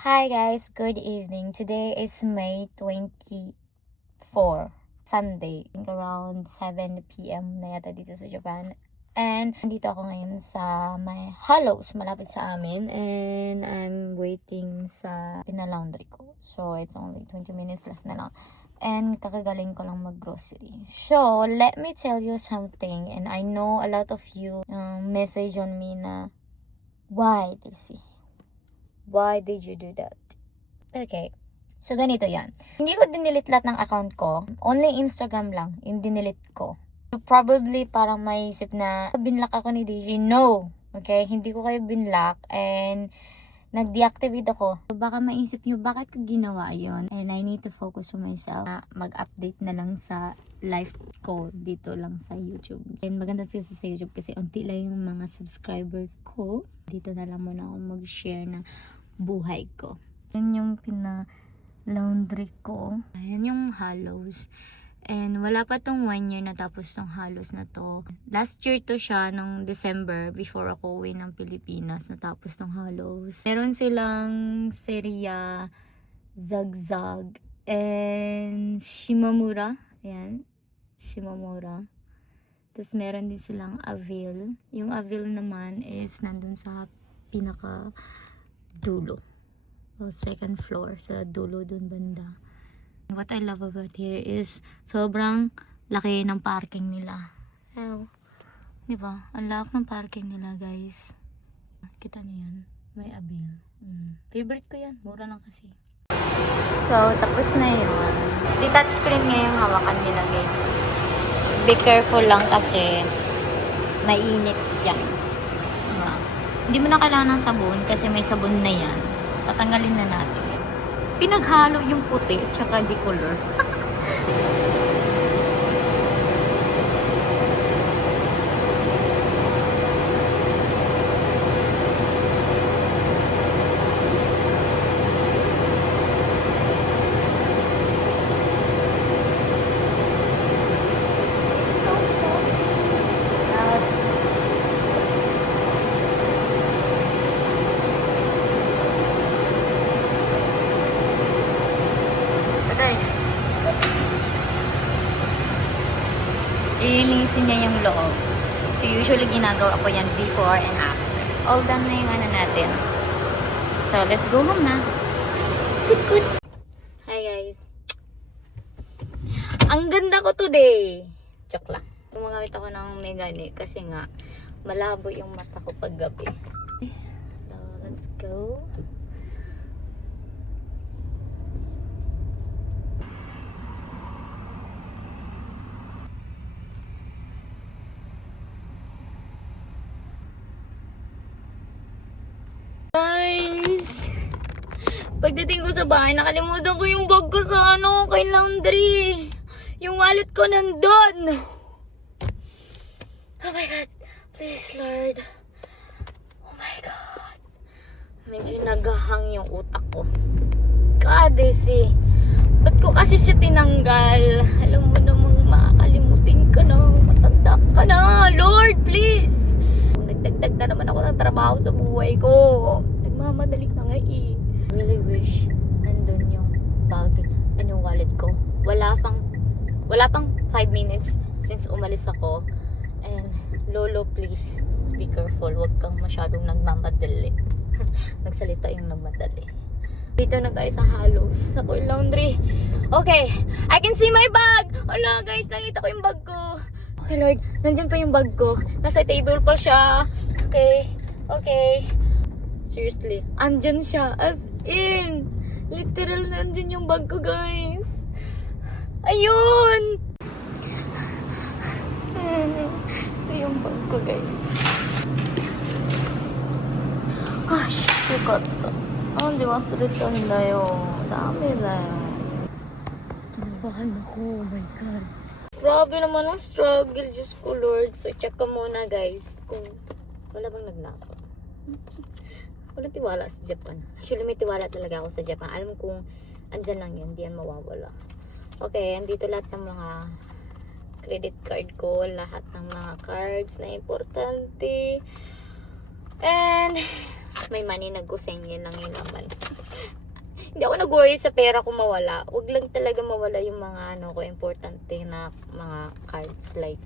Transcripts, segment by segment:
Hi guys, good evening. Today is May 24, Sunday. Around 7 p.m. na yata dito sa Japan. And nandito ako ngayon sa may Hallows, malapit sa amin. And I'm waiting sa pinalaundry ko. So it's only 20 minutes left na lang. And kakagaling ko lang mag-grocery. So, let me tell you something. And I know a lot of you message on me na, why, Daisy? Why did you do that? Okay. So, ganito yan. Hindi ko dinilit lahat ng account ko. Only Instagram lang yung dinilit ko. So, probably parang may isip na binlock ako ni Daisy. No! Okay? Hindi ko kayo binlock. And nag-deactivate ako. So, baka maisip nyo, bakit ko ginawa yon? And I need to focus on myself. Mag-update na lang sa life ko dito lang sa YouTube. And maganda kasi sa YouTube kasi unti lang yung mga subscriber ko. Dito na lang muna ako mag-share na buhay ko. Yan yung pina-laundry ko. Ayan yung Hallows. And wala pa tong 1 year na tapos tong Hallows na to. Last year to siya, nung December, before ako uwi ng Pilipinas, natapos tong Hallows. Meron silang Seria, Zagzag, and Shimamura. Ayan, Shimamura. Tapos meron din silang Avil. Yung Avil naman is nandun sa pinaka dulo. Well, second floor. Sa dulo dun banda. What I love about here is sobrang laki ng parking nila. Ew. Diba? Ang laki ng parking nila, guys. Kita niyo yan? May Avil. Favorite ko yan. Mura lang kasi. So, tapos na yun. Di touchscreen nga yung hawakan nila, guys. Be careful lang kasi mainit yan. Diba? Hindi mo na kailangan ng sabon kasi may sabon na yan. So, tatanggalin na natin. Pinaghalo yung puti at saka di color. Ilinisin niya yung loob. So, usually ginagawa ko yan before and after. All done na yung ano natin. So, let's go home na. Good. Hi, guys. Ang ganda ko today. Joke lang. Gumagamit ako ng Megane kasi nga malabo yung mata ko pag gabi. So, let's go. Guys, pagdating ko sa bahay, nakalimutan ko yung bag ko sa kay laundry. Yung wallet ko nandun. Oh my God. Please, Lord. Oh my God. Medyo nagahang yung utak ko. God, Daisy. Ba't ko kasi siya tinanggal? Alam mo namang makakalimutin ka na. Matanda ka na. Lord, please. Nagdagdag na naman ako ng trabaho sa buhay ko. Nagmamadali na nga eh. Really wish nandun yung bag and yung wallet ko. Wala pang 5 minutes since umalis ako. And Lolo, please be careful. Huwag kang masyadong nagmamadali. Nagsalita yung nagmadali. Dito na tayo sa Hallows. Ako yung laundry. Okay, I can see my bag. Wala guys, nakita ko yung bag ko. Okay, Lord, nandyan pa yung bag ko. Nasa table pa siya. Okay. Seriously, andyan siya. As in. Literal, nandyan yung bag ko, guys. Ayun! Ito yung bag ko, guys. Shikata. Di wasuritan na yun. Dami na yun. Kinabahan ako. Oh my God. Grabe naman ang struggle, Diyos ko, Lord. So, check ko muna, guys, kung wala bang nagnakaw. Walang tiwala sa Japan. Actually, may tiwala talaga ako sa Japan. Alam kung andyan lang yan, di yan mawawala. Okay, andito lahat ng mga credit card ko, lahat ng mga cards na importante. And may money na gusengin lang yun naman. Hindi ako nag-worry sa pera kung mawala. Huwag lang talaga mawala yung mga ano ko, importante na mga cards like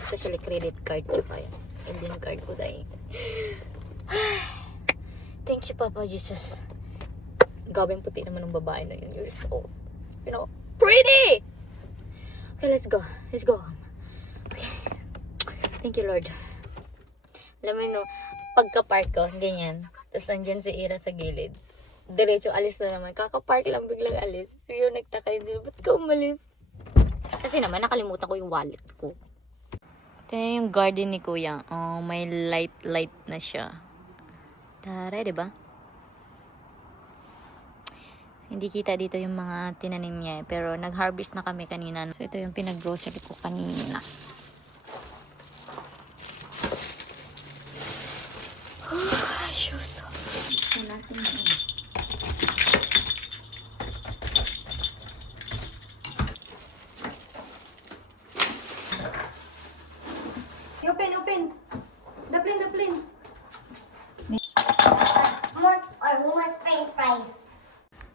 especially credit card tsaka yan. Ending card ko dahil. Thank you, Papa Jesus. Gabing puti naman ng babae na yun. You're so, pretty! Okay, let's go. Let's go home. Okay. Thank you, Lord. Alam mo, no, pagka-park ko, ganyan. Tapos nandyan si Ira sa gilid. Diretso alis na naman. Kaka-park lang, biglang alis. Yung nagtaka yun sila, ba't ka umalis? Kasi naman, nakalimutan ko yung wallet ko. Ito yung garden ni Kuya. Oh, may light na siya. Tara, diba? Hindi kita dito yung mga tinanim niya eh. Pero nag-harvest na kami kanina. So, ito yung pinag-grocery ko kanina. Shoes. Ito natin yun. Open. The plane. Who was french fries?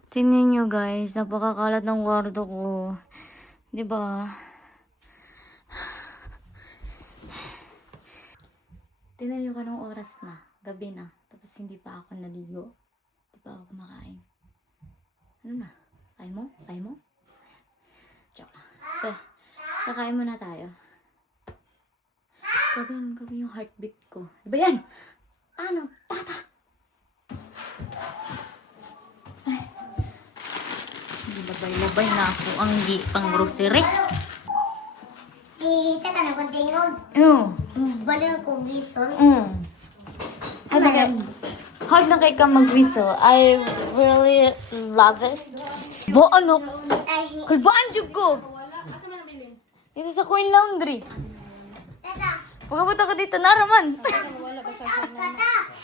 Tingnan nyo guys, napakakalat ng kwarto ko. Diba? Tingnan nyo kanong oras na. Gabi na. Tapos hindi pa ako naligo. Hindi pa ako kumakain. Ano na? Kaya mo? Joke lang. Okay. Kakain muna tayo. Gabi yung heartbeat ko. Diba yan? Ano? Tata! Labay na ako ang pang grocery. Kita ka na konting ron. Baliw ko whistle. Hard na kay ka mag-whistle. I really love it. Bo ano? Kulbaan jud ko. Dito sa Coin Laundry. Tata. Pagkapunta ko dito, naraman.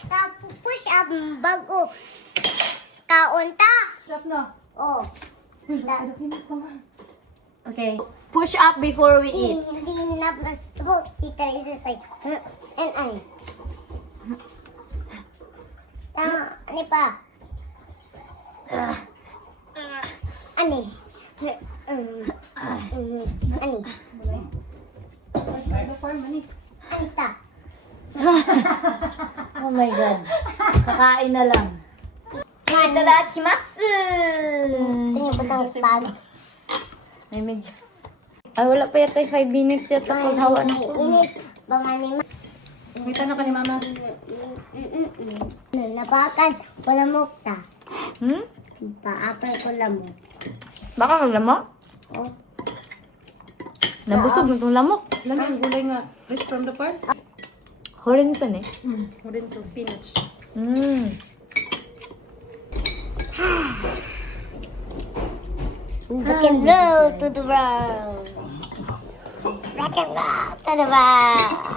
Ta push up bago. Kaunta. Stop na. Oh. Okay. Push up before we eat. Hindi na oh, tita is like and I. Ani pa. Ani. Ani. Ani ta. Oh my God. Kakain na lang. Itadakimasu! Tingin ko ng tag. May medyas. Ay, wala pa yata 5 minutes yata paghawa na ko. Init. Bangani ma. Kita na ka ni Mama. Nabakan. Wala mo ta. Paapay ko lamok. Baka maglamok? Oh. Nabusog ng lamok. Alam yung gulay nga. Fresh from the farm. Horinsan eh. Rin sa spinach. Rock and roll to the world. Rock and roll to the world.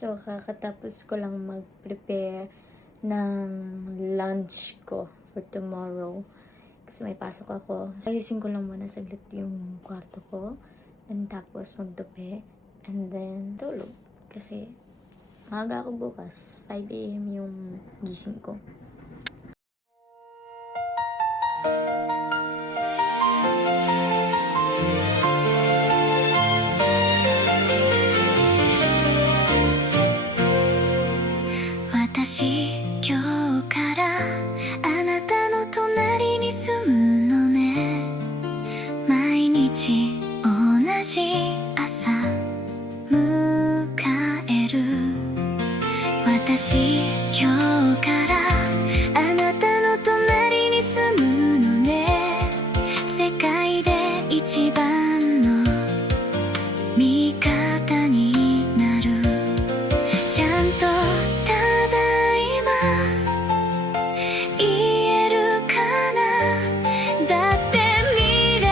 So, kakatapos ko lang mag-prepare ng lunch ko for tomorrow. Kasi may pasok ako. Ayusin ko lang muna saglit yung kwarto ko. And tapos magdupe. And then tulog. Kasi maaga ako bukas. 5 AM yung gising ko. Watashi, 今日からあなたの隣に住むのね。毎日同じ朝迎える。私、今日からあなたの隣に住むのね。世界で一番の味方になるちゃんとただいま言えるかなだって未来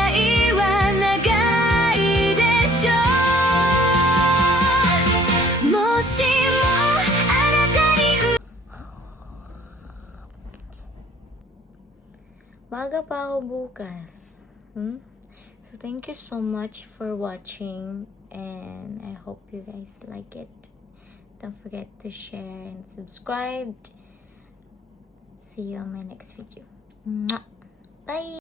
は長いでしょもしもあなたにMaga pa ako bukas. So thank you so much for watching and I hope you guys like it. Don't forget to share and subscribe. See you on my next video. Mwah. Bye!